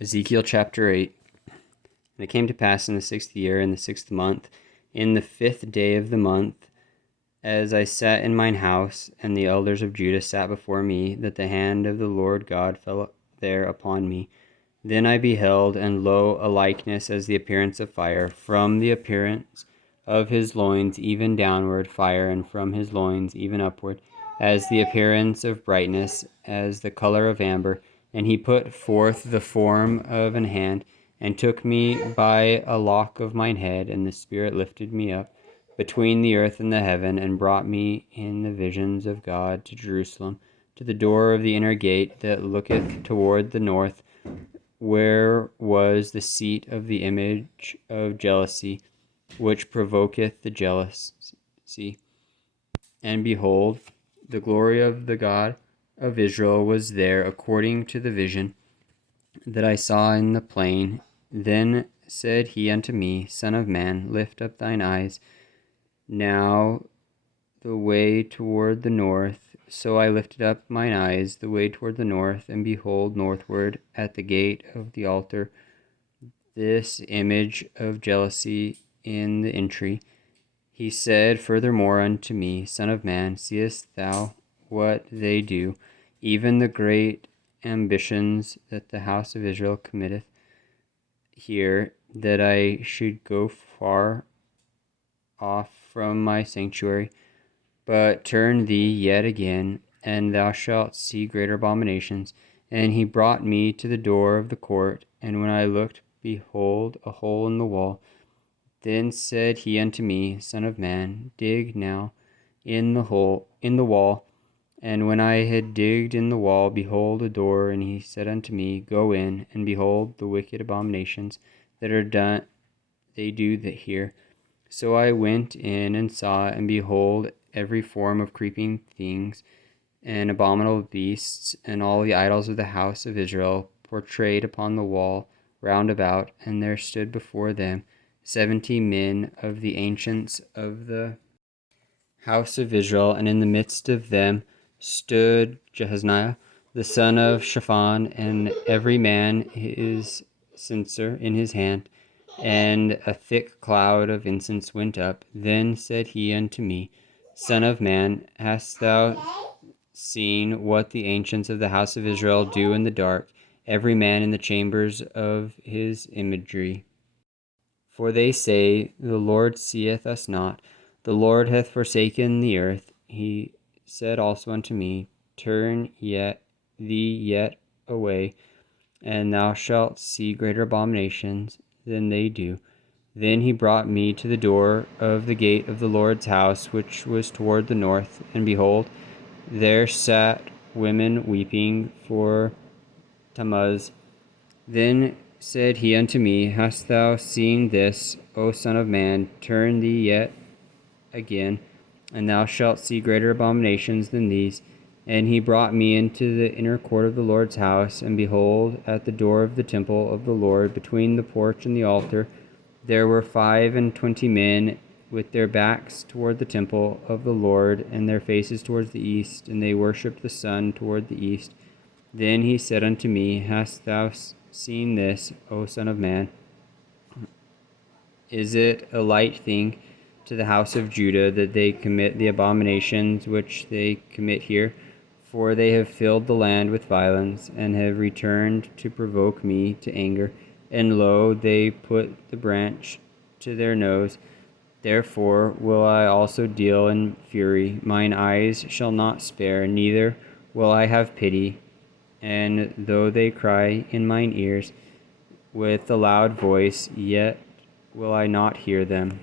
Ezekiel chapter 8. And it came to pass in the 6th year, in the 6th month, in the 5th day of the month, as I sat in mine house, and the elders of Judah sat before me, that the hand of the Lord God fell there upon me. Then I beheld, and lo, a likeness as the appearance of fire, from the appearance of his loins even downward fire, and from his loins even upward, as the appearance of brightness, as the color of amber. And he put forth the form of an hand, and took me by a lock of mine head, and the Spirit lifted me up between the earth and the heaven, and brought me in the visions of God to Jerusalem, to the door of the inner gate that looketh toward the north, where was the seat of the image of jealousy, which provoketh the jealousy. And behold, the glory of the God of Israel was there, according to the vision that I saw in the plain. Then said he unto me, Son of man, lift up thine eyes now the way toward the north. So I lifted up mine eyes the way toward the north, and behold, northward at the gate of the altar, this image of jealousy in the entry. He said furthermore unto me, Son of man, seest thou what they do, even the great ambitions that the house of Israel committeth here, that I should go far off from my sanctuary? But turn thee yet again, and thou shalt see greater abominations. And he brought me to the door of the court, and when I looked, behold, a hole in the wall. Then said he unto me, Son of man, dig now in the wall. And when I had digged in the wall, behold, a door. And he said unto me, Go in, and behold the wicked abominations that are done, they do that here. So I went in and saw, and behold, every form of creeping things, and abominable beasts, and all the idols of the house of Israel, portrayed upon the wall round about. And there stood before them 70 men of the ancients of the house of Israel, and in the midst of them stood Jehaziah, the son of Shaphan, and every man his censer in his hand, and a thick cloud of incense went up. Then said he unto me, Son of man, hast thou seen what the ancients of the house of Israel do in the dark, every man in the chambers of his imagery? For they say, The Lord seeth us not, the Lord hath forsaken the earth. He said also unto me, Turn thee yet away, and thou shalt see greater abominations than they do. Then he brought me to the door of the gate of the Lord's house, which was toward the north, and behold, there sat women weeping for Tammuz. Then said he unto me, Hast thou seen this, O son of man? Turn thee yet again, and thou shalt see greater abominations than these. And he brought me into the inner court of the Lord's house, and behold, at the door of the temple of the Lord, between the porch and the altar, there were 25 men, with their backs toward the temple of the Lord, and their faces towards the east, and they worshipped the sun toward the east. Then he said unto me, Hast thou seen this, O son of man? Is it a light thing to the house of Judah that they commit the abominations which they commit here? For they have filled the land with violence, and have returned to provoke me to anger. And lo, they put the branch to their nose. Therefore will I also deal in fury. Mine eyes shall not spare, neither will I have pity. And though they cry in mine ears with a loud voice, yet will I not hear them.